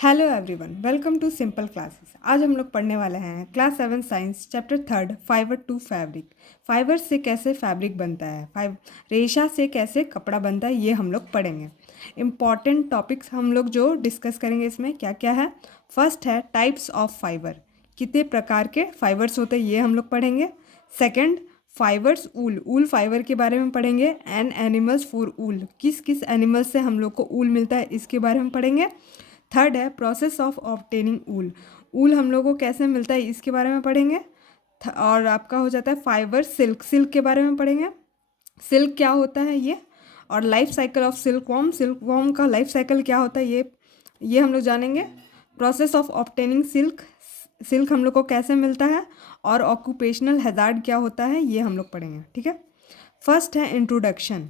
Hello everyone, welcome to simple classes. आज हम लोग पढ़ने वाले हैं class 7 science chapter 3 fibre to fabric. Fibre से कैसे फैब्रिक बनता है, रेशा से कैसे कपड़ा बनता है, ये हम लोग पढ़ेंगे। इम्पॉर्टेंट टॉपिक्स हम लोग जो डिस्कस करेंगे इसमें क्या क्या है। फर्स्ट है टाइप्स ऑफ फाइबर, कितने प्रकार के फाइबर्स होते हैं ये हम लोग पढ़ेंगे। सेकेंड फाइबर्स ऊल फाइबर के बारे में पढ़ेंगे। एंड एनिमल्स फॉर ऊल, किस किस एनिमल से हम लोग को ऊल मिलता है इसके बारे में पढ़ेंगे। थर्ड है प्रोसेस ऑफ ऑब्टेनिंग ऊल हम लोगों को कैसे मिलता है इसके बारे में पढ़ेंगे। और आपका हो जाता है फाइबर सिल्क के बारे में पढ़ेंगे। सिल्क क्या होता है ये, और life cycle of silk worm का लाइफ साइकिल क्या होता है ये हम लोग जानेंगे। प्रोसेस ऑफ ऑब्टेनिंग सिल्क हम लोग को कैसे मिलता है, और ऑक्यूपेशनल हैजार्ड क्या होता है ये हम लोग पढ़ेंगे। ठीक है, फर्स्ट है introduction.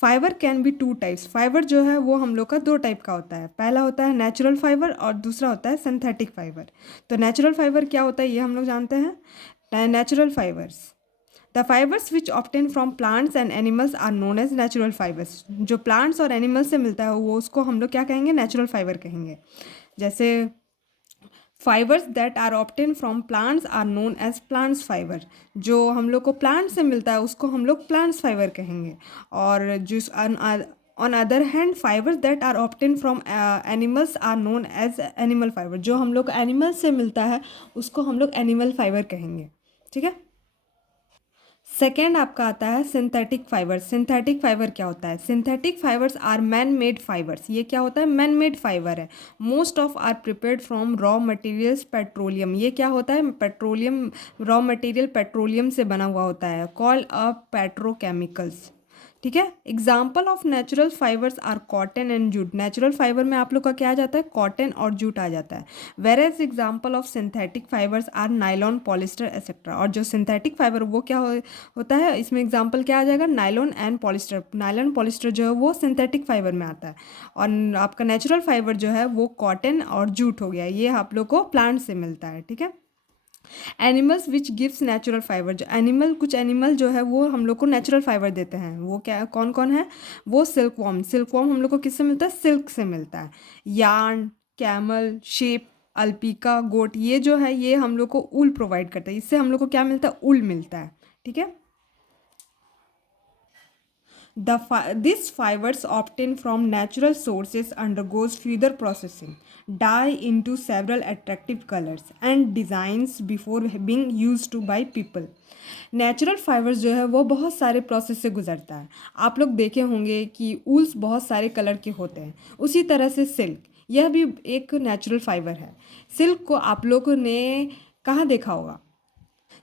Fibre can be two types. Fibre जो है वो हम लोग का दो टाइप का होता है। पहला होता है नेचुरल फाइबर और दूसरा होता है सिंथेटिक फाइबर। तो नेचुरल फाइबर क्या होता है ये हम लोग जानते हैं। Natural fibres, the fibres which obtain from plants and animals are known as natural fibres. जो प्लांट्स और एनिमल्स से मिलता है वो उसको हम लोग क्या कहेंगे, नेचुरल फाइबर कहेंगे। जैसे fibres that are obtain from plants are known as plants fibre. जो हम लोग को प्लांट से मिलता है उसको हम लोग प्लांट्स फाइबर कहेंगे। और जो on other hand fibres that are obtain from animals are known as animal fibre. जो हम लोग एनिमल से मिलता है उसको हम लोग एनिमल फाइबर कहेंगे। ठीक है, सेकेंड आपका आता है सिंथेटिक फाइबर। सिंथेटिक फाइबर क्या होता है, synthetic fibres are man made fibres. ये क्या होता है, मैन मेड फाइबर है। Most of are prepared from raw materials petroleum. ये क्या होता है, पेट्रोलियम, रॉ मटेरियल पेट्रोलियम से बना हुआ होता है, कॉल्ड अ पेट्रोकेमिकल्स। ठीक है, example of natural fibres are cotton and jute. नेचुरल फाइबर में आप लोग का क्या आ जाता है, कॉटन और जूट आ जाता है। Whereas example of synthetic fibres are nylon, polyester etcetera. और जो सिंथेटिक फाइबर वो क्या होता है, इसमें एग्जाम्पल क्या आ जाएगा, nylon and polyester. Nylon polyester जो है वो सिंथेटिक फाइबर में आता है। और आपका नेचुरल फाइबर जो है वो कॉटन और जूट हो गया, ये आप लोग को प्लांट से मिलता है। ठीक है, animals which gives natural fibre. जो एनिमल, कुछ एनिमल जो है वो हम लोग को नेचुरल फाइबर देते हैं, वो क्या कौन कौन है, वो सिल्क वॉर्म हम लोग को किससे मिलता है, सिल्क से मिलता है। यार्न, कैमल, शेप, अल्पिका, गोट, ये जो है ये हम लोग को ऊल प्रोवाइड करता है। इससे हम लोग को क्या मिलता है, ऊल मिलता है। ठीक है, these fibers obtained from natural sources undergoes further processing, dye into several attractive colors and designs before being used to by people. Natural fibres जो है वो बहुत सारे प्रोसेस से गुजरता है। आप लोग देखे होंगे कि ऊल्स बहुत सारे कलर के होते हैं, उसी तरह से सिल्क, यह भी एक नेचुरल फाइबर है। सिल्क को आप लोगों ने कहाँ देखा होगा,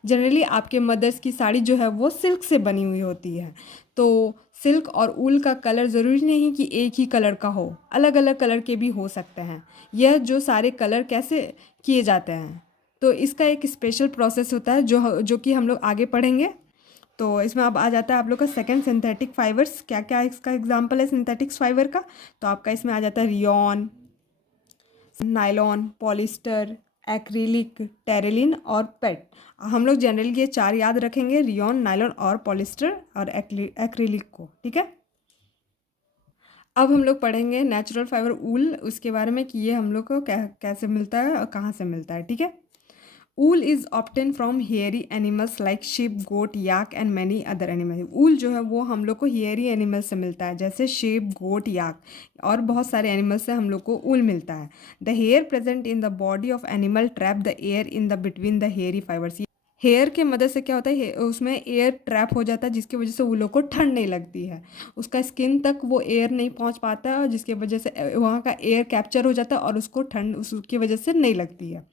जनरली आपके मदर्स की साड़ी जो है वो सिल्क से बनी हुई होती है। तो सिल्क और ऊल का कलर ज़रूरी नहीं कि एक ही कलर का हो, अलग अलग कलर के भी हो सकते हैं। यह जो सारे कलर कैसे किए जाते हैं, तो इसका एक स्पेशल प्रोसेस होता है जो कि हम लोग आगे पढ़ेंगे। तो इसमें अब आ जाता है आप लोग का सेकंड, सिंथेटिक फाइबर्स। क्या क्या इसका एग्जांपल है सिंथेटिक्स फाइबर का, तो आपका इसमें आ जाता है rayon, nylon, polyester, acrylic, terylene और पेट। हम लोग जनरली ये चार याद रखेंगे, रियॉन, नायलॉन और पॉलिस्टर और एक्रिलिक को। ठीक है, अब हम लोग पढ़ेंगे नेचुरल फाइबर ऊल, उसके बारे में कि ये हम लोग को कैसे मिलता है और कहाँ से मिलता है। ठीक है, wool is often from hairy animals like sheep, goat, yak and many other animal. Wool जो है वो हम लोग को हेयरी एनिमल से मिलता है, जैसे शिप, गोट, याक और बहुत सारे एनिमल से हम लोग को ऊल मिलता है। The hair present in the body of animal trap the air in the between the hairy fibres. Hair के मदद से क्या होता है, उसमें एयर ट्रैप हो जाता है, जिसकी वजह से ऊलों को ठंड नहीं लगती है। उसका स्किन तक वो एयर नहीं पहुंच पाता है, और जिसकी वजह से वहाँ का एयर कैप्चर हो जाता है और उसको ठंड उसकी वजह से नहीं लगती है।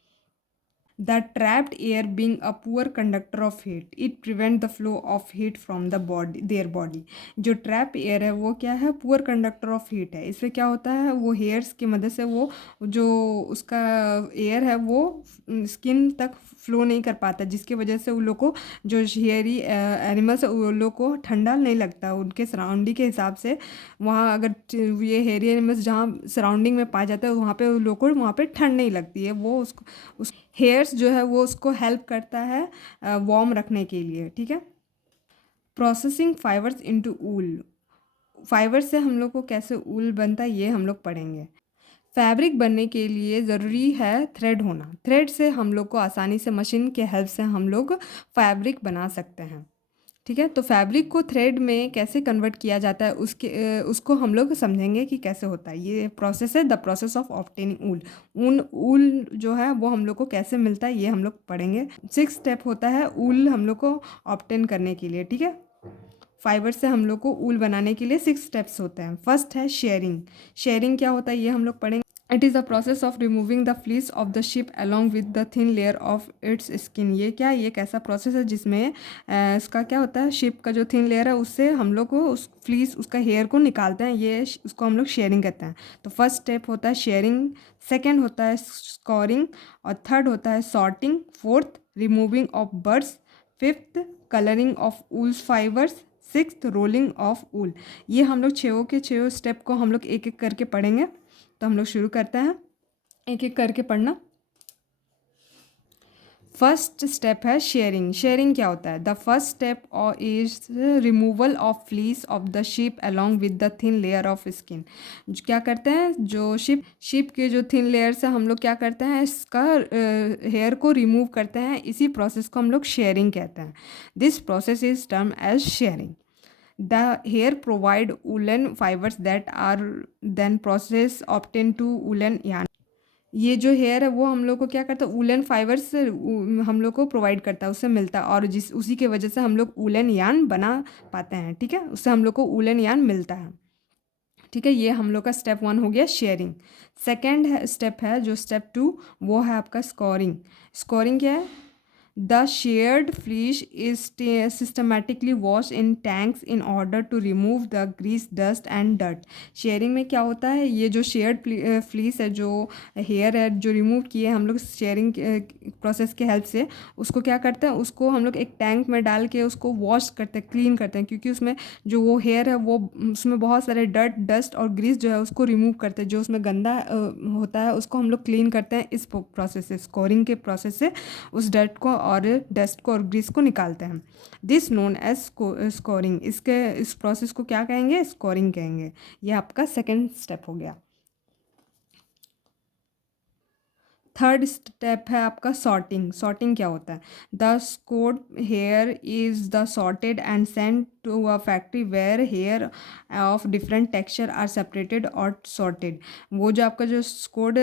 The trapped air being a poor conductor of heat, it prevent the flow of heat from the body, their body. जो ट्रैप एयर है वो क्या है, पुअर कंडक्टर ऑफ हीट है। इससे क्या होता है, वो हेयर्स की मदद से वो जो उसका एयर है वो स्किन तक फ्लो नहीं कर पाता, जिसकी वजह से उन लोग को, जो हेयरी एनिमल्स है उन लोग को ठंडा नहीं लगता उनके सराउंडिंग के हिसाब से। वहाँ अगर ये हेयरी एनिमल्स जहाँ सराउंडिंग में पाया जाता है वहाँ पे उन लोग को वहाँ पे ठंड नहीं लगती है। वो उसको उस हेयर्स जो है वो उसको हेल्प करता है वार्म रखने के लिए। ठीक है, प्रोसेसिंग फाइबर्स इनटू ऊल। फाइबर से हम लोग को कैसे ऊल बनता है ये हम लोग पढ़ेंगे। फैब्रिक बनने के लिए ज़रूरी है थ्रेड होना। थ्रेड से हम लोग को आसानी से मशीन के हेल्प से हम लोग फैब्रिक बना सकते हैं। ठीक है, तो फैब्रिक को थ्रेड में कैसे कन्वर्ट किया जाता है उसको हम लोग समझेंगे कि कैसे होता है। ये प्रोसेस है द प्रोसेस ऑफ ऑब्टेनिंग ऊल। ऊल जो है वो हम लोग को कैसे मिलता है ये हम लोग पढ़ेंगे। 6 स्टेप होता है ऊल हम लोग को ऑब्टेन करने के लिए। ठीक है, फाइबर से हम लोग को ऊल बनाने के लिए 6 स्टेप्स होते हैं। फर्स्ट है शेयरिंग। शेयरिंग क्या होता है ये हम लोग पढ़ेंगे। It is the process of removing the fleece of the ship along with the thin layer of its skin. ये क्या, ये एक ऐसा प्रोसेस है जिसमें इसका क्या होता है, शिप का जो थिन लेयर है उससे हम लोग को उस फ्लीस उसका हेयर को निकालते हैं, ये उसको हम लोग शेयरिंग कहते हैं। तो फर्स्ट स्टेप होता है शेयरिंग, सेकेंड होता है स्कोरिंग, और थर्ड होता है sorting, fourth removing of burrs, fifth colouring of wools fibres, sixth rolling of wool. ये हम लोग छः के छः स्टेप को हम लोग एक एक करके पढ़ेंगे। तो हम लोग शुरू करते हैं एक एक करके पढ़ना। फर्स्ट स्टेप है शेयरिंग। शेयरिंग क्या होता है, the first step is removal of fleece of the ship along with the thin layer of skin. क्या करते हैं, जो शिप के जो थिन लेयर से हम लोग क्या करते हैं, इसका हेयर को रिमूव करते हैं। इसी प्रोसेस को हम लोग शेयरिंग कहते हैं। This process is term as shearing. The hair provide woolen fibers that are then processed obtained to woolen yarn। ये जो हेयर है वो हम लोग को क्या करता है, वूलन फाइबर्स हम लोग को प्रोवाइड करता है, उससे मिलता है, और उसी के वजह से हम लोग वूलन यार्न बना पाते हैं। ठीक है, उससे हम लोग को वूलन यार्न मिलता है। ठीक है, ये हम लोग का स्टेप 1 हो गया शेयरिंग। सेकेंड स्टेप है जो स्टेप 2, वो है आपका स्कोरिंग। स्कोरिंग क्या है, the shared fleece is systematically washed in tanks in order to remove the grease, dust and dirt। Sharing में क्या होता है, ये जो शेयर्ड फ्लीस है, जो हेयर है जो रिमूव किए हम लोग शेयरिंग प्रोसेस के हेल्प से, उसको क्या करते हैं, उसको हम लोग एक टैंक में डाल के उसको वॉश करते हैं, क्लीन करते हैं, क्योंकि उसमें जो वो हेयर है वो उसमें बहुत सारे डस्ट और ग्रीस जो है उसको रिमूव करते हैं। जो उसमें गंदा होता है उसको हम लोग क्लीन करते हैं इस प्रोसेस से, स्कोरिंग के प्रोसेस से उस डर्ट को और डस्ट को और ग्रीस को निकालते हैं। This known as scouring. इस प्रोसेस को क्या कहेंगे, स्कोरिंग कहेंगे। ये आपका सेकेंड स्टेप हो गया। थर्ड स्टेप है आपका सॉर्टिंग। सॉर्टिंग क्या होता है, the scoured hair is the sorted and sent to a factory where hair of different texture are separated और सॉर्टेड। वो जो आपका जो स्कोर्ड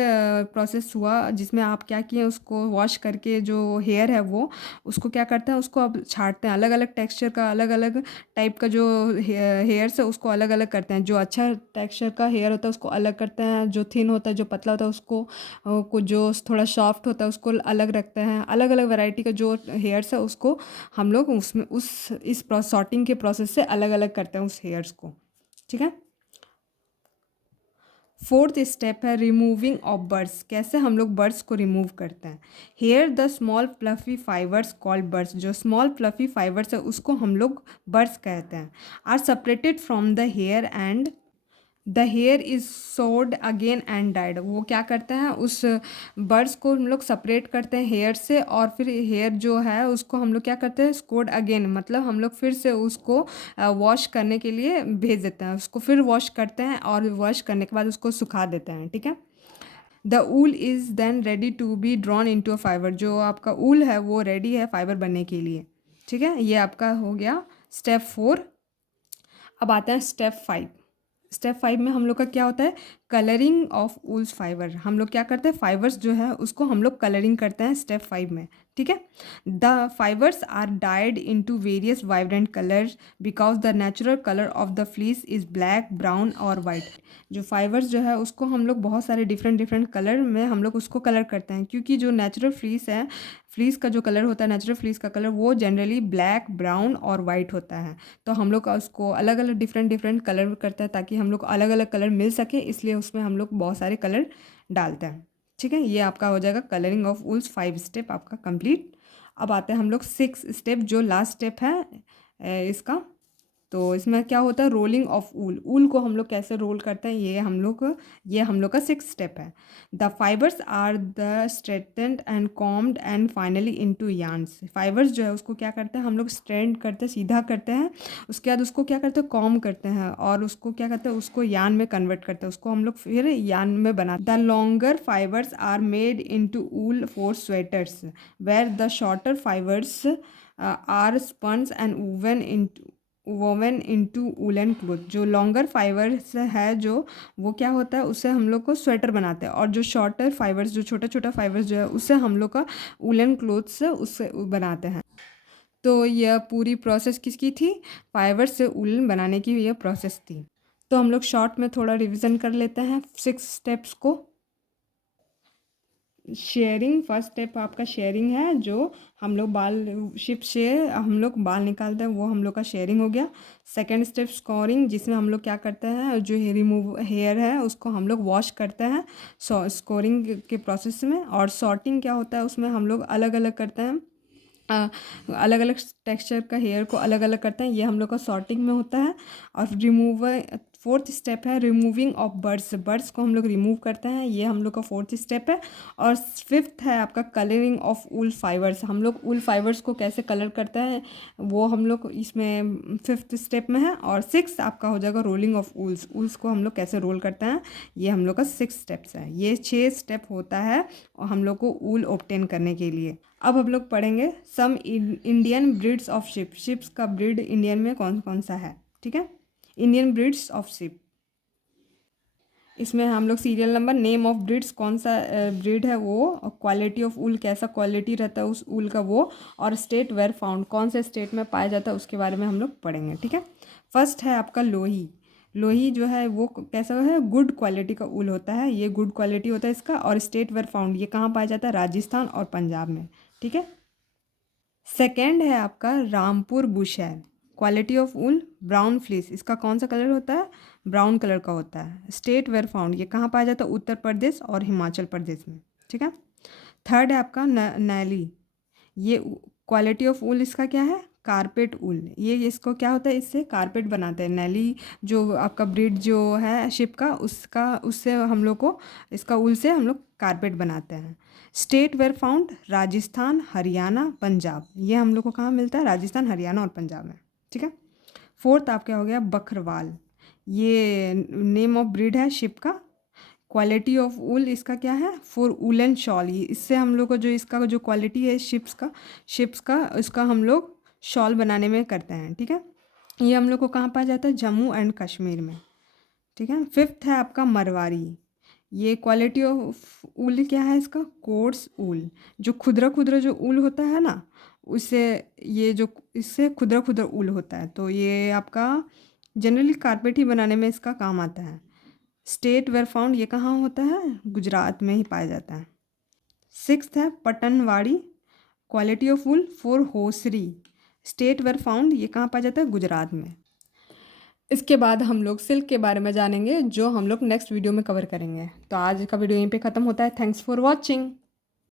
प्रोसेस हुआ जिसमें आप क्या किए, उसको वॉश करके जो हेयर है वो उसको क्या करते हैं, उसको अब छाँटते हैं, अलग अलग टेक्सचर का अलग अलग टाइप का जो हेयर्स है उसको अलग अलग करते हैं। जो अच्छा टेक्सचर का हेयर होता है उसको अलग करते हैं, जो थिन होता है जो पतला होता है उसको को जो थोड़ा सॉफ्ट होता है उसको अलग रखते हैं। अलग अलग वैरायटी का जो हेयर्स है उसको हम लोग उसमें इस सॉर्टिंग के प्रोसेस से अलग अलग करते हैं उस हेयर्स को। ठीक है, फोर्थ स्टेप है रिमूविंग ऑफ बर्ड्स। कैसे हम लोग बर्ड्स को रिमूव करते हैं, here the small fluffy fibres called birds. जो स्मॉल फ्लफी फाइबर्स है उसको हम लोग बर्ड्स कहते हैं, are separated from the hair and the hair is soaked again and dyed. वो क्या करते हैं, उस बर्ड्स को हम लोग सेपरेट करते हैं हेयर से, और फिर हेयर जो है उसको हम लोग क्या करते हैं, स्कोड अगेन, मतलब हम लोग फिर से उसको वॉश करने के लिए भेज देते हैं, उसको फिर वॉश करते हैं और वॉश करने के बाद उसको सुखा देते हैं। ठीक है, the wool is then ready to be drawn into a fibre. जो आपका ऊल है वो रेडी है फाइबर बनने के लिए। ठीक है, ये आपका हो गया स्टेप 4। अब आते हैं स्टेप 5। स्टेप 5 में हम लोग का क्या होता है, कलरिंग ऑफ वूल्स फाइबर। हम लोग क्या करते हैं, फाइबर्स जो है उसको हम लोग कलरिंग करते हैं स्टेप 5 में। ठीक है, the fibres are dyed into various vibrant colours because the natural colour of the fleece is black, brown और वाइट। जो फाइबर्स जो है उसको हम लोग बहुत सारे डिफरेंट डिफरेंट कलर में हम लोग उसको कलर करते हैं, क्योंकि जो नेचुरल फ्लीस है, फ्लीस का जो कलर होता है, नेचुरल फ्लीस का कलर वो जनरली ब्लैक, ब्राउन और वाइट होता है। तो हम लोग उसको अलग अलग डिफरेंट डिफरेंट कलर करते हैं ताकि हम लोग को अलग अलग कलर मिल सके, इसलिए उसमें हम लोग बहुत सारे कलर डालते हैं। ठीक है, ये आपका हो जाएगा कलरिंग ऑफ वूल्स। 5 स्टेप आपका कंप्लीट। अब आते हैं हम लोग 6 स्टेप, जो लास्ट स्टेप है इसका। तो इसमें क्या होता है, रोलिंग ऑफ ऊल। ऊल को हम लोग कैसे रोल करते हैं, ये हम लोग का 6 स्टेप है। The fibres are the straightened and combed and finally into yarns. Fibres जो है उसको क्या करते हैं हम लोग, स्ट्रेंड करते हैं, सीधा करते हैं, उसके बाद उसको क्या करते हैं, कॉम करते हैं, और उसको क्या करते हैं, उसको यार्न में कन्वर्ट करते हैं, उसको हम लोग फिर यार्न में बनाते हैं। The longer fibres are made into wool for sweaters where the shorter fibres are spuns and woven into woollen cloth. जो लॉन्गर फाइबर्स है जो, वो क्या होता है, उससे हम लोग को स्वेटर बनाते हैं, और जो शॉर्टर फाइबर्स, जो छोटा छोटा फाइबर्स जो है, उससे हम लोग का वूलन क्लोथ से उससे बनाते हैं। तो यह पूरी प्रोसेस किसकी थी, फाइबर्स से वूलन बनाने की यह प्रोसेस थी। तो हम लोग शॉर्ट में थोड़ा रिवीजन कर लेते हैं 6 स्टेप्स को। शेयरिंग, फर्स्ट स्टेप आपका शेयरिंग है, जो हम लोग शिप से हम लोग बाल निकालते हैं, वो हम लोग का शेयरिंग हो गया। सेकंड स्टेप स्कोरिंग, जिसमें हम लोग क्या करते हैं, जो रिमूव हेयर है उसको हम लोग वॉश करते हैं स्कोरिंग के प्रोसेस में। और सॉर्टिंग क्या होता है, उसमें हम लोग अलग अलग करते हैं, अलग अलग टेक्सचर का हेयर को अलग अलग करते हैं, ये हम लोग का सॉर्टिंग में होता है। और फोर्थ स्टेप है रिमूविंग ऑफ बर्ड्स। बर्ड्स को हम लोग रिमूव करते हैं, ये हम लोग का फोर्थ स्टेप है। और फिफ्थ है आपका कलरिंग ऑफ वूल फाइबर्स। हम लोग वूल फाइबर्स को कैसे कलर करते हैं, वो हम लोग इसमें फिफ्थ स्टेप में है। और सिक्स आपका हो जाएगा रोलिंग ऑफ वूल्स। वूल्स को हम लोग कैसे रोल करते हैं, ये हम लोग का 6 स्टेप्स है। ये 6 स्टेप होता है और हम लोग को वूल ऑब्टेन करने के लिए। अब हम लोग पढ़ेंगे some Indian breeds of sheep. Sheeps का ब्रीड इंडियन में कौन कौन सा है, ठीक है। इंडियन ब्रीड्स ऑफ शिप, इसमें हम लोग serial number, name of breeds, कौन सा ब्रीड है वो, और क्वालिटी ऑफ ऊल, कैसा क्वालिटी रहता है उस ऊल का वो, और स्टेट वेयर फाउंड, कौन से स्टेट में पाया जाता है उसके बारे में हम लोग पढ़ेंगे, ठीक है। फर्स्ट है आपका लोही। लोही जो है वो कैसा है, गुड क्वालिटी का ऊल होता है, ये गुड क्वालिटी होता है इसका। और स्टेट वेयर फाउंड, ये कहाँ पाया जाता है, राजस्थान और पंजाब में, ठीक है। सेकेंड है आपका Rampur Bushahr. Quality of wool brown fleece, इसका कौन सा कलर होता है, ब्राउन कलर का होता है। स्टेट वेयर फाउंड, ये कहाँ पाया जाता है, उत्तर प्रदेश और हिमाचल प्रदेश में, ठीक है। थर्ड है आपका नैली। ये क्वालिटी ऑफ ऊल इसका क्या है, कारपेट ऊल। ये इसको क्या होता है, इससे कारपेट बनाते हैं। नैली जो आपका ब्रीड जो है शिप का, उससे हम लोग को, इसका ऊल से हम लोग कारपेट बनाते हैं। State where found Rajasthan, Haryana, Punjab. ये हम लोग को कहाँ मिलता है, राजस्थान, हरियाणा और पंजाब में, ठीक है। फोर्थ आपका हो गया बकरवाल। ये नेम ऑफ ब्रीड है शिप का। क्वालिटी ऑफ ऊल इसका क्या है, फॉर वूलन शॉल। ये इससे हम लोग को जो इसका जो क्वालिटी है शिप्स का इसका हम लोग शॉल बनाने में करते हैं, ठीक है। ये हम लोग को कहाँ पाया जाता है, जम्मू एंड कश्मीर में, ठीक है। फिफ्थ है आपका मरवारी। ये क्वालिटी ऑफ ऊल क्या है इसका, कोर्स ऊल। जो खुदरा खुदरा जो ऊल होता है ना, उससे ये जो इससे खुदरा खुदरा ऊल होता है, तो ये आपका जनरली कारपेट ही बनाने में इसका काम आता है। स्टेट वेयर फाउंड, ये कहाँ होता है, गुजरात में ही पाया जाता है। सिक्स्थ है Patanwadi. Quality of wool for hosiery. State where found, ये कहाँ पाया जाता है, गुजरात में। इसके बाद हम लोग सिल्क के बारे में जानेंगे, जो हम लोग नेक्स्ट वीडियो में कवर करेंगे। तो आज का वीडियो यहीं पे ख़त्म होता है। Thanks for watching.